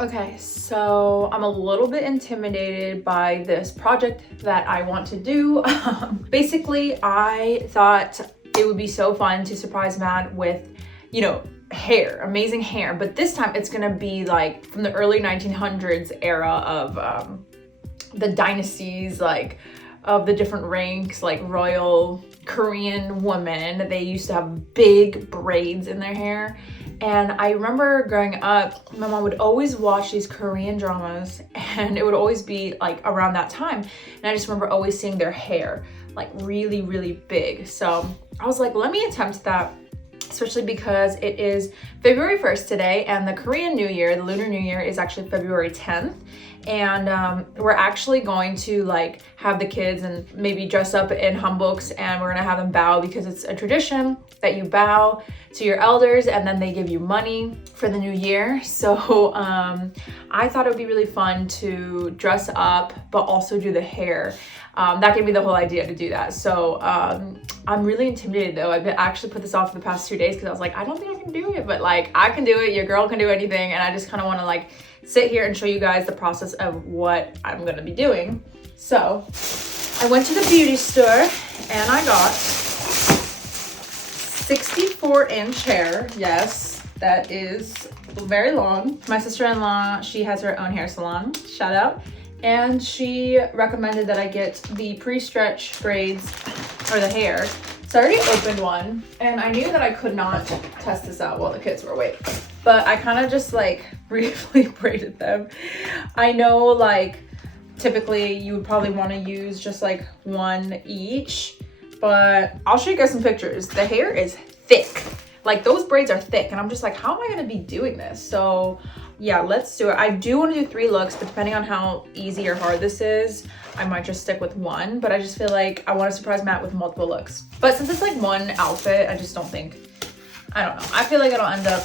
Okay, so I'm a little bit intimidated by this project that I want to do. Basically, I thought it would be so fun to surprise Matt with, you know, hair, amazing hair. But this time it's gonna be like from the early 1900s era of the dynasties, like of the different ranks, like royal Korean women. They used to have big braids in their hair. And I remember growing up, my mom would always watch these Korean dramas, and it would always be like around that time. And I just remember always seeing their hair like really, really big. So I was like, let me attempt that, especially because it is February 1st today, and the Korean New Year, the Lunar New Year, is actually February 10th. And we're actually going to like have the kids and maybe dress up in hanboks, and we're gonna have them bow because it's a tradition that you bow to your elders and then they give you money for the new year. So I thought it would be really fun to dress up but also do the hair. That gave me the whole idea to do that. So I'm really intimidated though. I've actually put this off for the past 2 days because I was like, I don't think I can do it, but like I can do it, your girl can do anything. And I just kind of want to like sit here and show you guys the process of what I'm gonna be doing. So I went to the beauty store and I got 64-inch hair. Yes, that is very long. My sister-in-law, she has her own hair salon, shout out. And she recommended that I get the pre-stretch braids for the hair. So I already opened one, and I knew that I could not test this out while the kids were awake. But I kind of just like briefly braided them. I know like typically you would probably want to use just like one each, but I'll show you guys some pictures. The hair is thick. Like those braids are thick, and I'm just like, how am I gonna be doing this? So yeah, let's do it. I do want to do 3 looks, but depending on how easy or hard this is, I might just stick with one. But I just feel like I want to surprise Matt with multiple looks. But since it's like one outfit, I just don't think, I don't know. I feel like it'll end up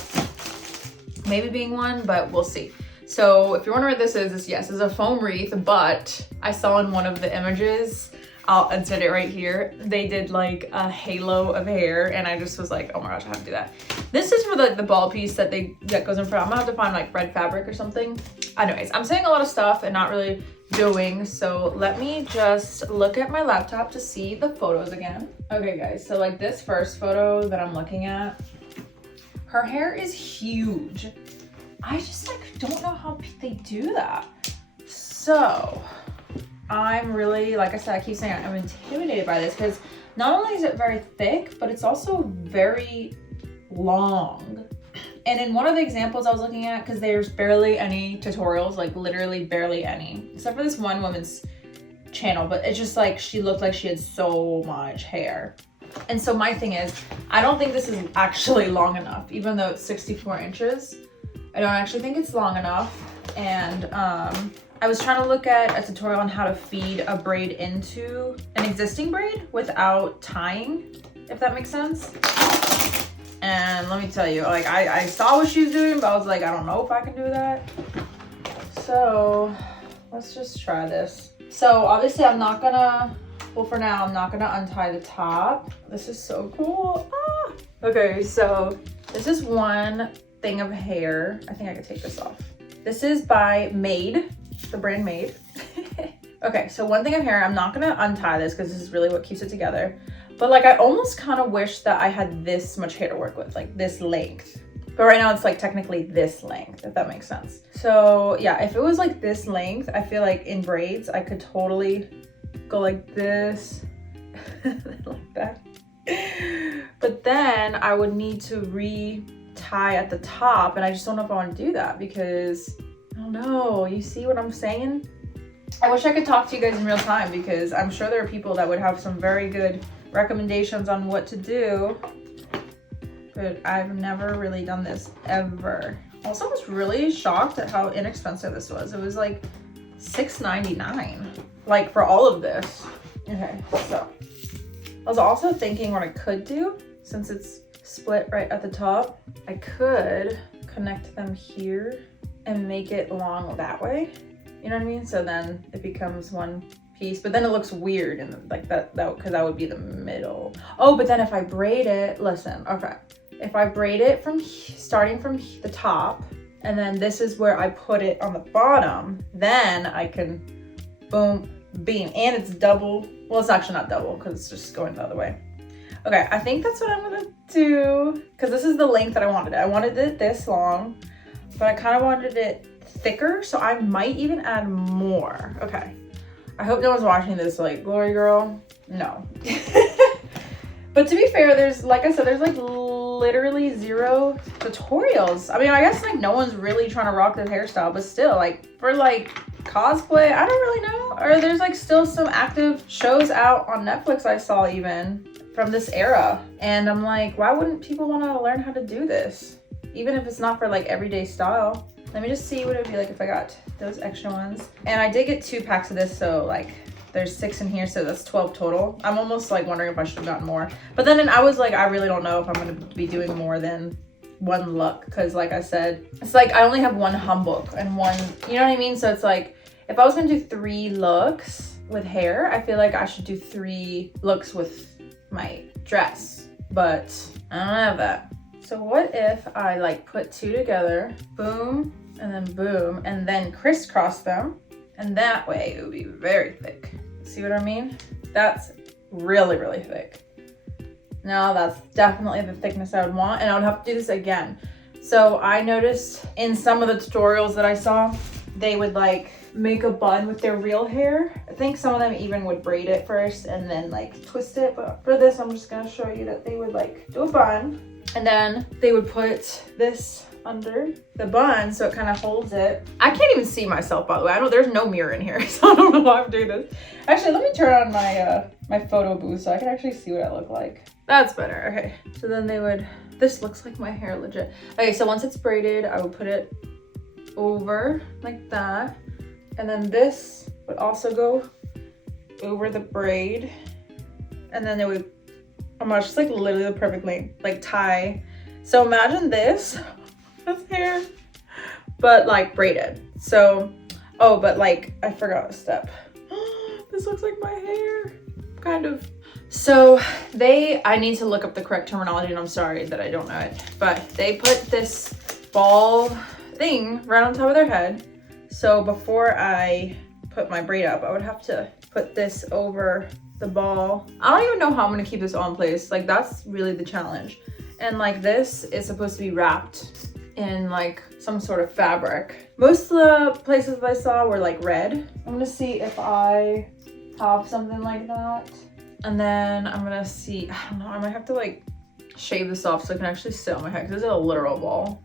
maybe being one, but we'll see. So if you're wondering what this is, yes, it's a foam wreath, but I saw in one of the images, I'll insert it right here, they did like a halo of hair, and I just was like, oh my gosh, I have to do that. This is for the ball piece that goes in front. I'm gonna have to find like red fabric or something. Anyways, I'm saying a lot of stuff and not really doing, so let me just look at my laptop to see the photos again. Okay guys, so like this first photo that I'm looking at, her hair is huge. I just like don't know how they do that. So I'm really, like I said, I keep saying I'm intimidated by this because not only is it very thick, but it's also very long. And in one of the examples I was looking at, because there's barely any tutorials, like literally barely any, except for this one woman's channel, but it's just like she looked like she had so much hair. And so my thing is, I don't think this is actually long enough, even though it's 64 inches. I don't actually think it's long enough. And I was trying to look at a tutorial on how to feed a braid into an existing braid without tying, if that makes sense. And let me tell you, like I saw what she was doing, but I was like, I don't know if I can do that. So let's just try this. So obviously I'm not gonna, well for now, I'm not gonna untie the top. This is so cool. Ah! Okay, so this is one thing of hair. I think I could take this off. This is by Made, the brand Made. Okay, so one thing of hair, I'm not gonna untie this because this is really what keeps it together. But like I almost kind of wish that I had this much hair to work with, like this length. But right now it's like technically this length, if that makes sense. So yeah, if it was like this length, I feel like in braids, I could totally go like this, like that. But then I would need to re-tie at the top, and I just don't know if I want to do that because, I don't know, you see what I'm saying? I wish I could talk to you guys in real time because I'm sure there are people that would have some very good recommendations on what to do, but I've never really done this ever. Also, I was really shocked at how inexpensive this was. It was like $6.99, like for all of this. Okay, so I was also thinking what I could do, since it's split right at the top, I could connect them here and make it long that way. You know what I mean? So then it becomes one piece, but then it looks weird and like that because that would be the middle. Oh, but then if I braid it, listen, okay. If I braid it from starting from the top And then this is where I put it on the bottom. Then I can boom, beam. And it's double. Well, it's actually not double because it's just going the other way. Okay, I think that's what I'm gonna do. Because this is the length that I wanted it. I wanted it this long, but I kind of wanted it thicker. So I might even add more. Okay. I hope no one's watching this like, Glory Girl. No. But to be fair, there's, like I said, there's like literally 0 tutorials. I mean, I guess like no one's really trying to rock this hairstyle, but still, like for like cosplay, I don't really know. Or there's like still some active shows out on Netflix I saw even from this era. And I'm like, why wouldn't people want to learn how to do this? Even if it's not for like everyday style. Let me just see what it would be like if I got those extra ones. And I did get 2 packs of this, so like there's 6 in here, so that's 12 total. I'm almost like wondering if I should have gotten more. But then I was like, I really don't know if I'm gonna be doing more than 1 look. Cause like I said, it's like I only have 1 humbook and 1, you know what I mean? So it's like, if I was gonna do 3 looks with hair, I feel like I should do 3 looks with my dress. But I don't have that. So what if I like put 2 together, boom, and then boom, and then crisscross them. And that way it would be very thick. See what I mean? That's really, really thick. Now that's definitely the thickness I would want, and I would have to do this again. So I noticed in some of the tutorials that I saw, they would like make a bun with their real hair. I think some of them even would braid it first and then like twist it. But for this, I'm just gonna show you that they would like do a bun, and then they would put this under the bun so it kind of holds it. I can't even see myself, by the way. There's no mirror in here, so I don't know why I'm doing this. Actually, let me turn on my my photo booth so I can actually see what I look like. That's better. Okay, so then they would, this looks like my hair legit. Okay, so once it's braided, I would put it over like that, and then this would also go over the braid, and then it would, oh my gosh, it's like literally the perfect length, like tie. So imagine this hair, but like braided. So, oh, but like I forgot a step. This looks like my hair, kind of. So I need to look up the correct terminology, and I'm sorry that I don't know it, but they put this ball thing right on top of their head. So before I put my braid up, I would have to put this over the ball. I don't even know how I'm gonna keep this all in place. Like that's really the challenge. And like this is supposed to be wrapped in like some sort of fabric. Most of the places that I saw were like red. I'm gonna see if I have something like that. And then I'm gonna see, I don't know, I might have to like shave this off so I can actually sit on my head because this is a literal ball.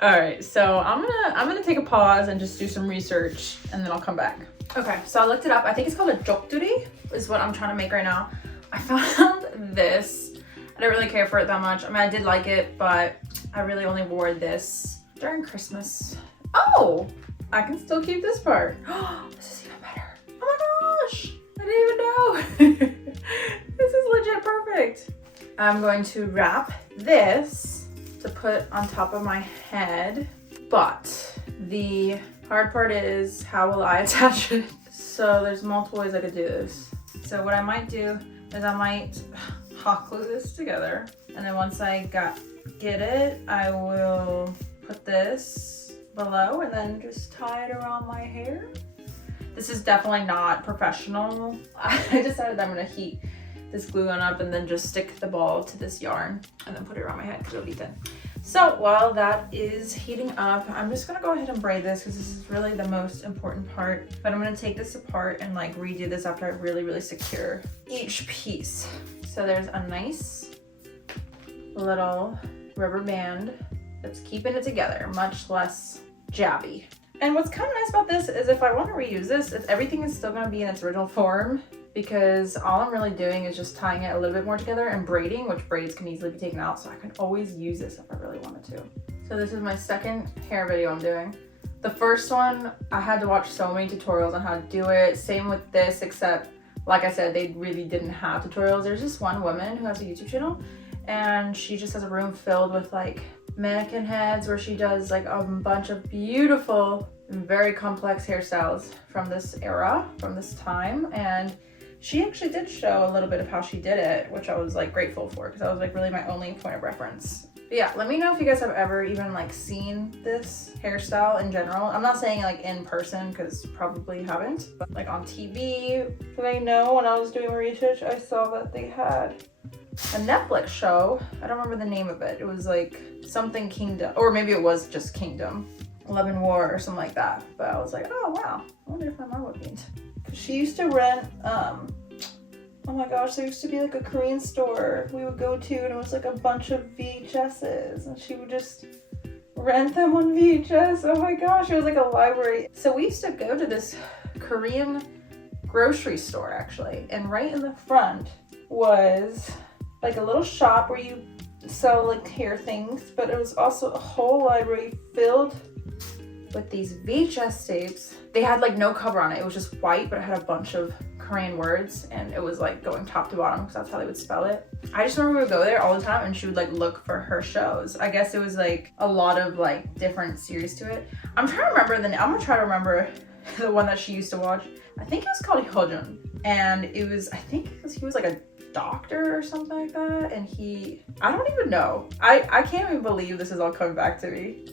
All right, so I'm gonna take a pause and just do some research, and then I'll come back. Okay, so I looked it up. I think it's called a jokduri is what I'm trying to make right now. I found this. I didn't really care for it that much. I mean, I did like it, but I really only wore this during Christmas. Oh, I can still keep this part. This is even better. Oh my gosh, I didn't even know. This is legit perfect. I'm going to wrap this to put on top of my head, but the hard part is how will I attach it? So there's multiple ways I could do this. So what I might do is I might hot glue this together, and then once I get it, I will put this below and then just tie it around my hair. This is definitely not professional. I decided that I'm gonna heat this glue gun up and then just stick the ball to this yarn and then put it around my head because it'll be thin. So while that is heating up, I'm just gonna go ahead and braid this because this is really the most important part. But I'm gonna take this apart and like redo this after I really secure each piece. So there's a nice little rubber band that's keeping it together, much less jabby. And what's kind of nice about this is if I want to reuse this, everything is still going to be in its original form, because all I'm really doing is just tying it a little bit more together and braiding, which braids can easily be taken out, so I can always use this if I really wanted to. So this is my second hair video I'm doing. The first one, I had to watch so many tutorials on how to do it. Same with this, except like I said, they really didn't have tutorials. There's this one woman who has a YouTube channel, and she just has a room filled with like mannequin heads where she does like a bunch of beautiful and very complex hairstyles from this era, from this time. And she actually did show a little bit of how she did it, which I was like grateful for, because that was like really my only point of reference. But yeah, let me know if you guys have ever even like seen this hairstyle in general. I'm not saying like in person because probably haven't, but like on TV. But I know when I was doing research, I saw that they had a Netflix show. I don't remember the name of it. It was like something Kingdom, or maybe it was just Kingdom, Love and War or something like that. But I was like, oh wow, I wonder if my mom would be into. She used to rent, oh my gosh, there used to be like a Korean store we would go to, and it was like a bunch of VHSs, and she would just rent them on VHS. Oh my gosh, it was like a library. So we used to go to this Korean grocery store actually, and right in the front was like a little shop where you sell like hair things, but it was also a whole library filled with these VHS tapes. They had like no cover on it. It was just white, but it had a bunch of Korean words, and it was like going top to bottom because that's how they would spell it. I just remember we would go there all the time, and she would like look for her shows. I guess it was like a lot of like different series to it. I'm trying to remember I'm gonna try to remember the one that she used to watch. I think it was called Hyojun, and it was, I think he was like a doctor or something like that, and I don't even know. I can't even believe this is all coming back to me.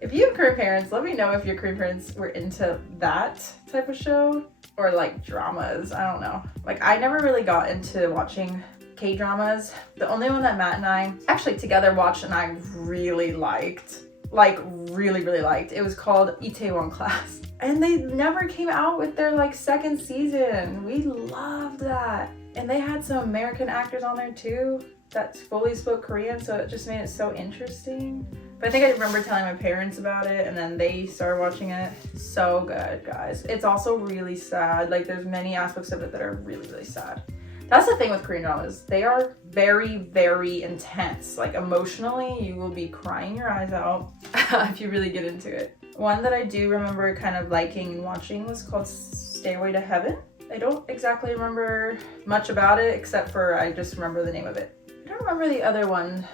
If you have Korean parents, let me know if your Korean parents were into that type of show or like dramas. I don't know. Like I never really got into watching K-dramas. The only one that Matt and I actually together watched and I really liked, like really, really liked, it was called Itaewon Class. And they never came out with their like second season. We loved that. And they had some American actors on there too that fully spoke Korean, so it just made it so interesting. But I think I remember telling my parents about it, and then they started watching it. So good, guys. It's also really sad. Like there's many aspects of it that are really, really sad. That's the thing with Korean dramas. They are very, very intense. Like emotionally, you will be crying your eyes out if you really get into it. One that I do remember kind of liking and watching was called Stairway to Heaven. I don't exactly remember much about it, except for I just remember the name of it. I don't remember the other ones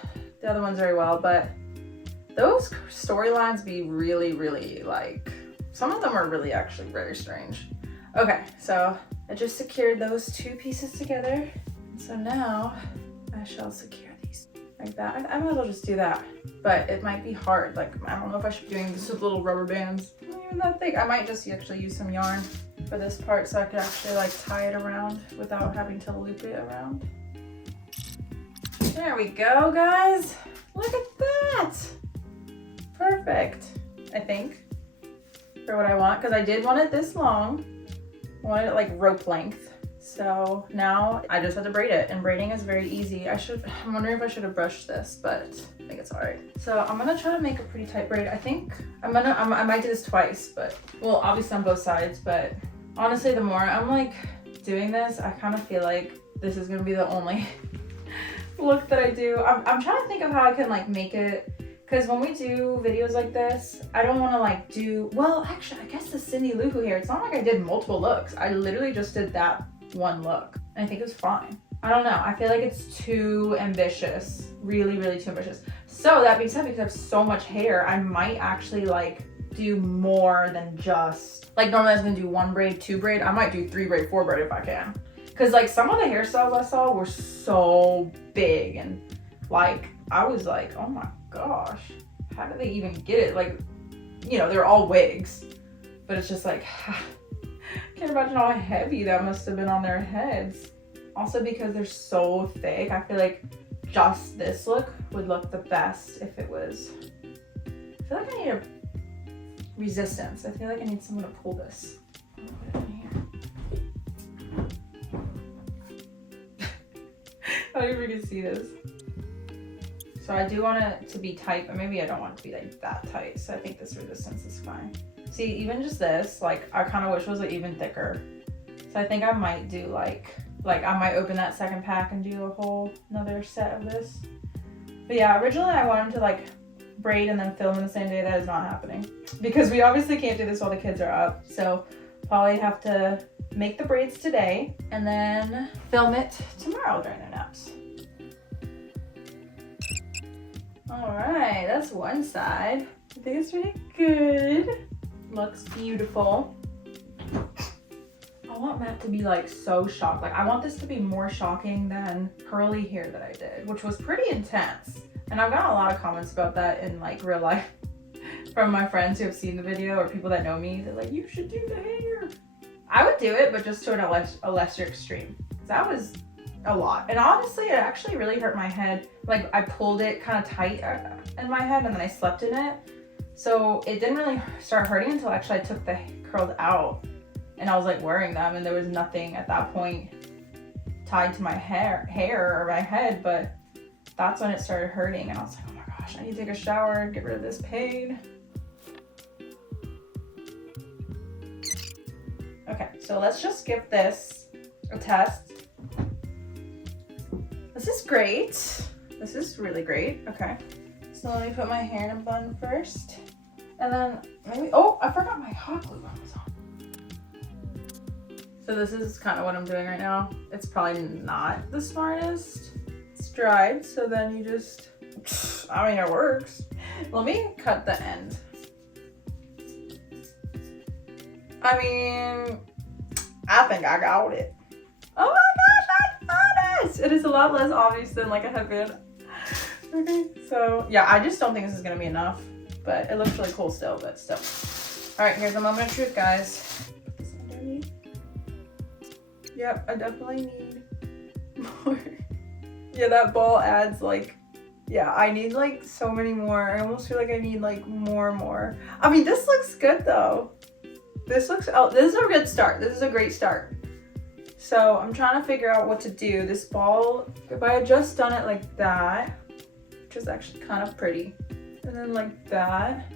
very well, but those storylines be really, really like, some of them are really actually very strange. Okay, so I just secured those two pieces together. So now I shall secure these like that. I might as well just do that, but it might be hard. Like, I don't know if I should be doing this with little rubber bands. Not even that thick. I might just actually use some yarn for this part so I could actually like tie it around without having to loop it around. There we go, guys. Look at that. Perfect, I think, for what I want, because I did want it this long. I wanted it like rope length. So now I just have to braid it, and braiding is very easy. I'm wondering if I should have brushed this, but I think it's all right. So I'm gonna try to make a pretty tight braid. I think I might do this twice, but well, obviously on both sides, but honestly, the more I'm like doing this, I kind of feel like this is gonna be the only look that I do. I'm trying to think of how I can like make it, because when we do videos like this, I don't want to like do, well, actually, I guess the Cindy Lou Who hair, it's not like I did multiple looks. I literally just did that one look, and I think it was fine. I don't know. I feel like it's too ambitious, really, really too ambitious. So that being said, because I have so much hair, I might actually like do more than just, like normally I was gonna do 1 braid, 2 braid. I might do 3 braid, 4 braid if I can. Because like some of the hairstyles I saw were so big, and like I was like, oh my gosh, how do they even get it? Like, you know, they're all wigs, but it's just like, can't imagine how heavy that must have been on their heads. Also because they're so thick, I feel like just this look would look the best if it was, I feel like I need a resistance. I feel like I need someone to pull this. Put it in here. I don't even can see this. So I do want it to be tight, but maybe I don't want it to be like that tight. So I think this resistance is fine. See, even just this, like I kind of wish it was like even thicker. So I think I might do like I might open that second pack and do a whole another set of this. But yeah, originally I wanted to like braid and then film in the same day. That is not happening because we obviously can't do this while the kids are up. So probably have to make the braids today and then film it tomorrow during their naps. All right, that's one side. I think it's pretty good. Looks beautiful. I want Matt to be like so shocked. Like I want this to be more shocking than curly hair that I did, which was pretty intense. And I've gotten a lot of comments about that in like real life from my friends who have seen the video or people that know me. They're like, you should do the hair. I would do it, but just to a lesser extreme. That was a lot. And honestly, it actually really hurt my head. Like I pulled it kind of tight in my head and then I slept in it. So it didn't really start hurting until actually I took the curls out and I was like wearing them and there was nothing at that point tied to my hair or my head, but that's when it started hurting and I was like, oh my gosh, I need to take a shower and get rid of this pain. Okay, so let's just give this a test. This is great. This is really great. Okay, so let me put my hair in a bun first. And then maybe, oh, I forgot my hot glue gun was on. So this is kind of what I'm doing right now. It's probably not the smartest. It's dried, so then you just, I mean, it works. Let me cut the end. I mean, I think I got it. Oh my gosh, I got it! It is a lot less obvious than like a headband. Okay, so yeah, I just don't think this is gonna be enough, but it looks really cool still, but still. All right, here's a moment of truth, guys. Put this underneath. Yep, I definitely need more. Yeah, that ball adds like, yeah, I need like so many more. I almost feel like I need like more. I mean, this looks good though. This looks, oh, this is a good start. This is a great start. So I'm trying to figure out what to do. This ball, if I had just done it like that, which is actually kind of pretty, and then like that,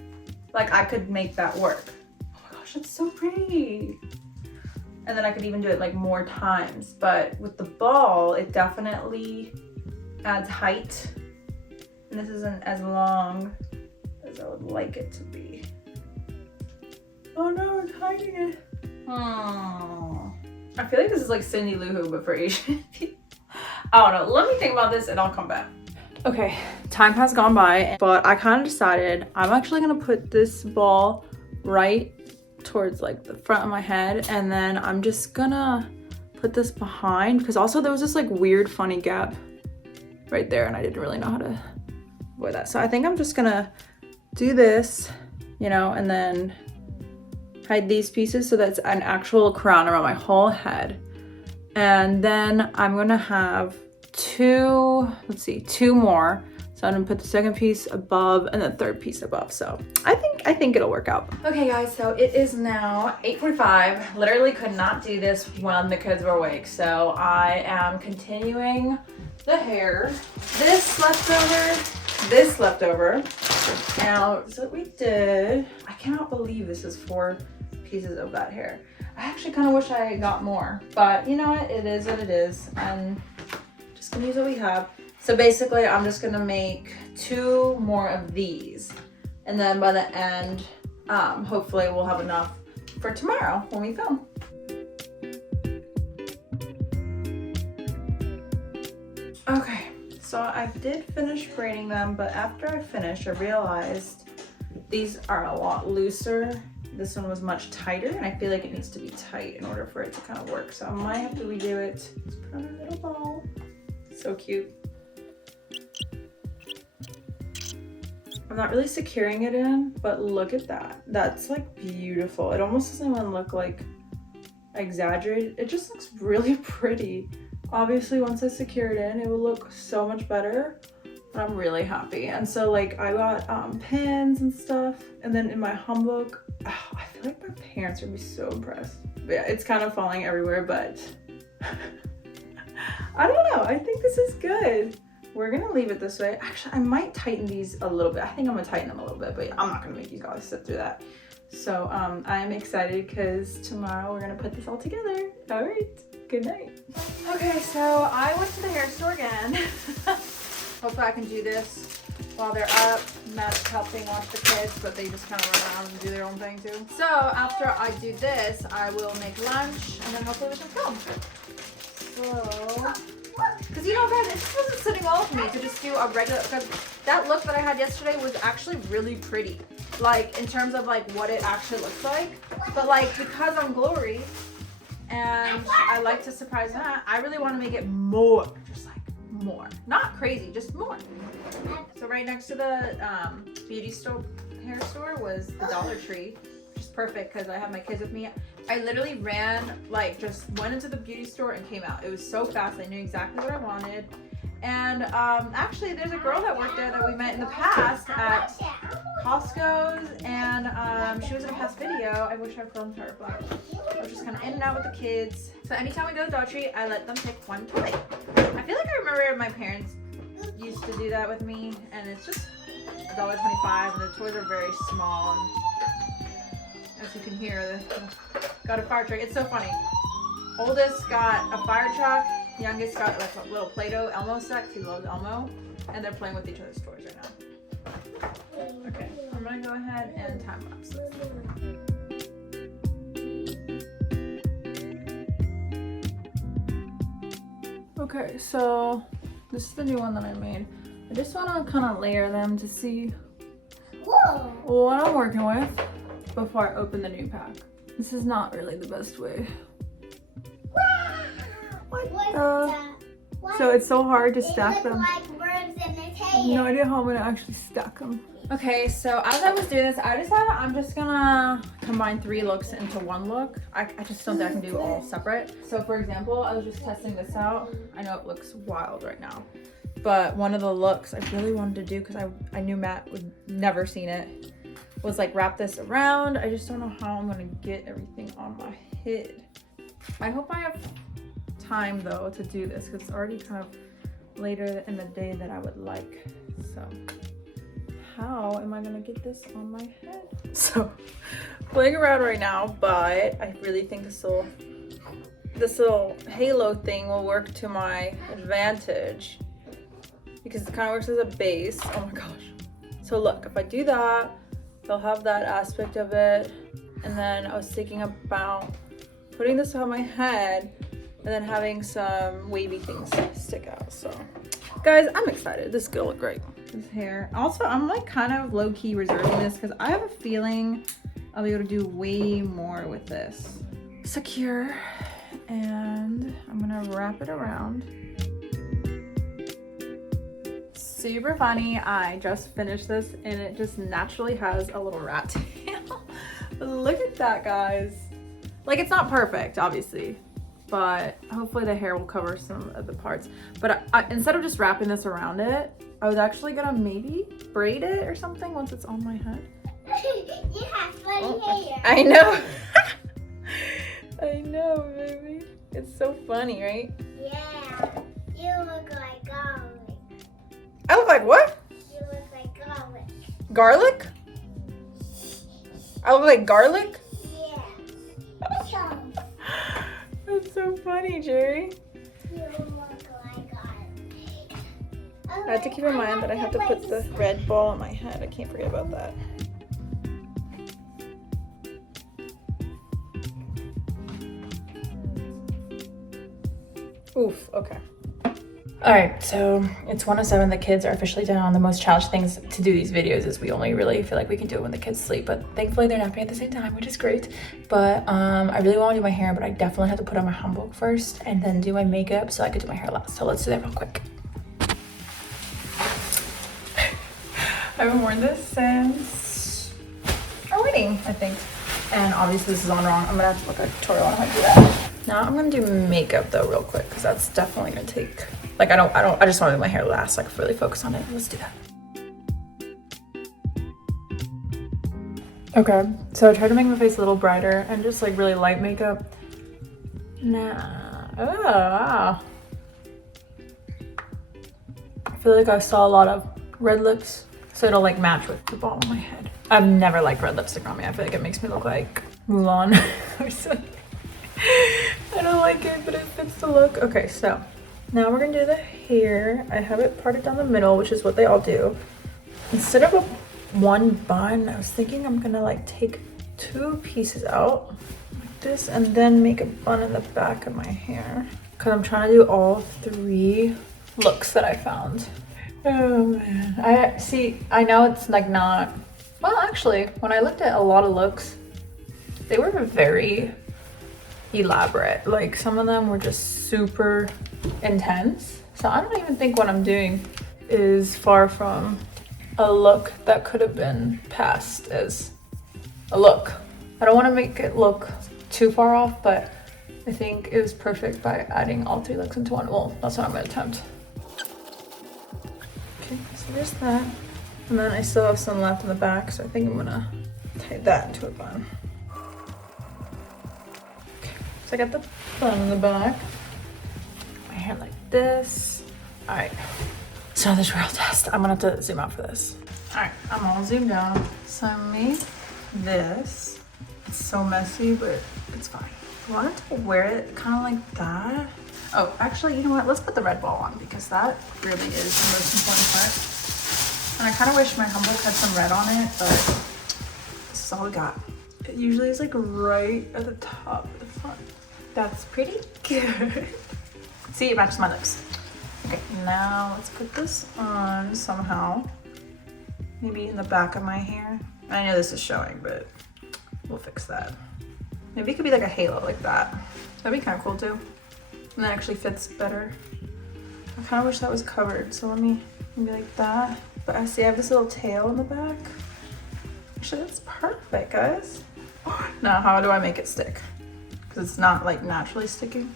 like I could make that work. Oh my gosh, it's so pretty. And then I could even do it like more times, but with the ball, it definitely adds height. And this isn't as long as I would like it to be. Oh no, it's hiding it. Oh. I feel like this is like Cindy Lou Who, but for Asian people. I don't know. Let me think about this and I'll come back. Okay, time has gone by, but I kind of decided I'm actually gonna put this ball right towards like the front of my head, and then I'm just gonna put this behind, because also there was this like weird funny gap right there and I didn't really know how to avoid that. So I think I'm just gonna do this, you know, and then hide these pieces so that's an actual crown around my whole head. And then I'm gonna have two more. So I'm gonna put the second piece above and the third piece above. So I think it'll work out. Okay guys, so it is now 8:45. Literally could not do this when the kids were awake. So I am continuing the hair. This leftover. Now, so what we did, I cannot believe this is 4 pieces of that hair. I actually kind of wish I got more, but you know what? It is what it is. And just gonna use what we have. So basically, I'm just gonna make 2 more of these. And then by the end, hopefully we'll have enough for tomorrow when we film. Okay, so I did finish braiding them, but after I finished, I realized these are a lot looser. This one was much tighter, and I feel like it needs to be tight in order for it to kind of work. So I might have to redo it. Let's put on a little ball. So cute. I'm not really securing it in, but look at that. That's like beautiful. It almost doesn't even look like exaggerated. It just looks really pretty. Obviously, once I secure it in, it will look so much better. But I'm really happy. And so like I got pins and stuff. And then in my humbook, I feel like my parents would be so impressed. But yeah, it's kind of falling everywhere, but I don't know. I think this is good. We're gonna leave it this way. Actually, I might tighten these a little bit. I think I'm gonna tighten them a little bit, but I'm not gonna make you guys sit through that. So I am excited because tomorrow we're gonna put this all together. All right, good night. Okay, so I went to the hair store again. Hopefully I can do this while they're up. Matt's helping watch the kids, but they just kind of run around and do their own thing too. So after I do this, I will make lunch and then hopefully we can film. So, because you know guys, it just wasn't sitting well with me to just do a regular, because that look that I had yesterday was actually really pretty. Like in terms of like what it actually looks like. But like because I'm Glory and I like to surprise Matt, I really want to make it more, just like more. Not crazy, just more. So right next to the beauty store, hair store was the Dollar Tree, which is perfect because I have my kids with me. I literally ran, like just went into the beauty store and came out. It was so fast. I knew exactly what I wanted. And actually there's a girl that worked there that we met in the past at Costco's, and she was in a past video. I wish I filmed her, but I was just kind of in and out with the kids. So anytime we go to Dollar Tree, I let them pick one toy. I feel like I remember my parents used to do that with me, and it's just $1.25, and the toys are very small. And as you can hear, got a fire truck. It's so funny. Oldest got a fire truck. Youngest got like a little Play-Doh Elmo set. He loves Elmo, and they're playing with each other's toys right now. Okay, I'm gonna go ahead and time lapse this. Okay, so this is the new one that I made. I just want to kind of layer them to see what I'm working with before I open the new pack. This is not really the best way. So it's so hard to stack them. I have no idea how I'm gonna actually stack them. Okay, so as I was doing this, I decided I'm just gonna combine 3 looks into one look. I just don't think I can do all separate. So for example, I was just testing this out. I know it looks wild right now, but one of the looks I really wanted to do, because I knew Matt would never seen it, was like wrap this around. I just don't know how I'm gonna get everything on my head. I hope I have time though to do this, because it's already kind of later in the day that I would like. So how am I gonna get this on my head? So playing around right now, but I really think this little halo thing will work to my advantage, because it kind of works as a base. Oh my gosh. So look, if I do that, they'll have that aspect of it. And then I was thinking about putting this on my head and then having some wavy things stick out. So guys, I'm excited. This is gonna look great. This hair. Also, I'm like kind of low-key reserving this because I have a feeling I'll be able to do way more with this. Secure. And I'm gonna wrap it around. Super funny. I just finished this and it just naturally has a little rat tail. Look at that, guys. Like, it's not perfect, obviously, but hopefully the hair will cover some of the parts. But instead of just wrapping this around it, I was actually gonna maybe braid it or something once it's on my head. You have funny hair. I know. I know, baby. It's so funny, right? Yeah. You look like garlic. I look like what? You look like garlic. Garlic? I look like garlic? Yeah. That's so funny, Jerry. You look like garlic. I have to keep in mind that I have to put the red ball on my head. I can't forget about that. Oof, okay. All right, so it's 1:07. The kids are officially down. The most challenging things to do these videos is we only really feel like we can do it when the kids sleep, but thankfully they're napping at the same time, which is great. But I really want to do my hair, but I definitely have to put on my hanbok first and then do my makeup so I could do my hair last. So let's do that real quick. I haven't worn this since our wedding, I think. And obviously this is on wrong. I'm gonna have to look at a tutorial on how to do that. Now I'm gonna do makeup though real quick, because that's definitely gonna take, like, I just want to do my hair last so I can really focus on it. Let's do that. Okay, so I tried to make my face a little brighter and just like really light makeup. Nah. Oh, wow. I feel like I saw a lot of red lips, so it'll like match with the ball of my head. I've never liked red lipstick on me. I feel like it makes me look like Mulan or something. I don't like it, but it fits the look. Okay, so now we're gonna do the hair. I have it parted down the middle, which is what they all do. Instead of one bun, I was thinking I'm gonna like take 2 pieces out like this and then make a bun in the back of my hair, because I'm trying to do all 3 looks that I found. Oh man, I know it's like not, well actually when I looked at a lot of looks, they were very elaborate. Like some of them were just super intense. So I don't even think what I'm doing is far from a look that could have been passed as a look. I don't want to make it look too far off, but I think it was perfect by adding all 3 looks into one. Well, that's what I'm gonna attempt. Okay, so there's that. And then I still have some left in the back, so I think I'm gonna tie that into a bun. Okay, so I got the bun in the back. My hair like this. All right, so this real test. I'm gonna have to zoom out for this. All right, I'm all zoomed out. So I made this. It's so messy, but it's fine. I wanted to wear it kind of like that. Oh, actually, you know what? Let's put the red ball on because that really is the most important part. And I kind of wish my Humboldt had some red on it, but this is all we got. It usually is like right at the top of the front. That's pretty good. See, it matches my lips. Okay, now let's put this on somehow. Maybe in the back of my hair. I know this is showing, but we'll fix that. Maybe it could be like a halo like that. That'd be kind of cool too. And that actually fits better. I kind of wish that was covered, so let me maybe like that. But I see I have this little tail in the back. Actually, that's perfect, guys. Now, how do I make it stick? Because it's not like naturally sticking.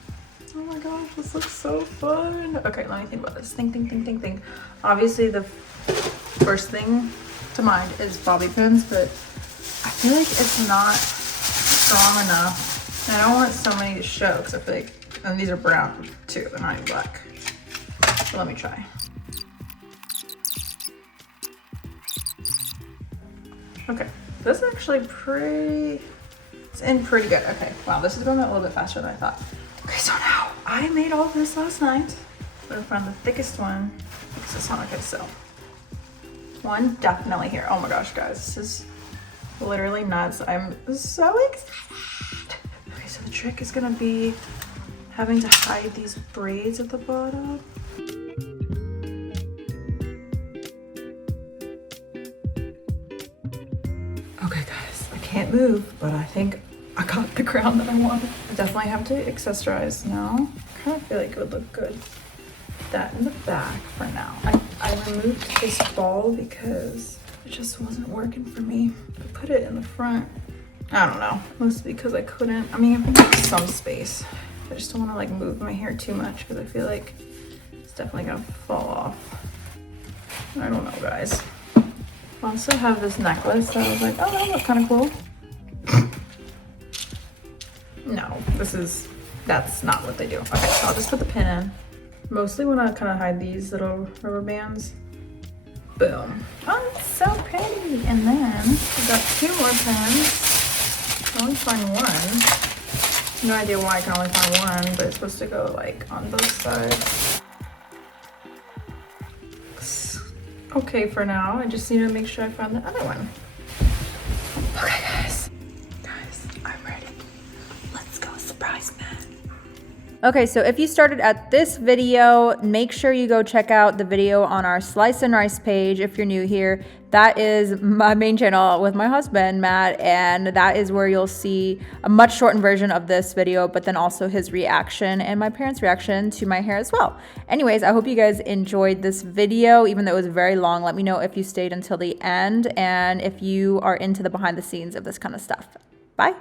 Oh my gosh, this looks so fun. Okay, let me think about this. Think. Obviously, the first thing to mind is bobby pins, but I feel like it's not strong enough. And I don't want so many to show because I feel like, and these are brown too, they're not even black. So let me try. Okay, this is actually it's in pretty good. Okay, wow, this is going a little bit faster than I thought. Okay, so now I made all this last night. I'm gonna find the thickest one. Fix this one. Okay, so one definitely here. Oh my gosh, guys, this is literally nuts. I'm so excited. Okay, so the trick is gonna be having to hide these braids at the bottom. Okay, guys, I can't move, but I think I got the crown that I wanted. I definitely have to accessorize now. I kind of feel like it would look good. That in the back for now. I removed this ball because it just wasn't working for me. I put it in the front. I don't know, mostly because I couldn't. I mean, I think there's some space. I just don't want to like move my hair too much because I feel like it's definitely gonna fall off. I don't know, guys. I also have this necklace that I was like, oh, that looks kind of cool. No, that's not what they do. Okay, so I'll just put the pin in. Mostly want to kind of hide these little rubber bands. Boom. Oh, it's so pretty. And then I've got 2 more pins. I only find one. No idea why I can only find one, but it's supposed to go like on both sides. Looks okay for now. I just need to make sure I find the other one. Okay, guys. Guys, I'm ready. Let's go surprise man. Okay, so if you started at this video, make sure you go check out the video on our Slice and Rice page if you're new here. That is my main channel with my husband, Matt, and that is where you'll see a much shortened version of this video, but then also his reaction and my parents' reaction to my hair as well. Anyways, I hope you guys enjoyed this video, even though it was very long. Let me know if you stayed until the end and if you are into the behind the scenes of this kind of stuff. Bye.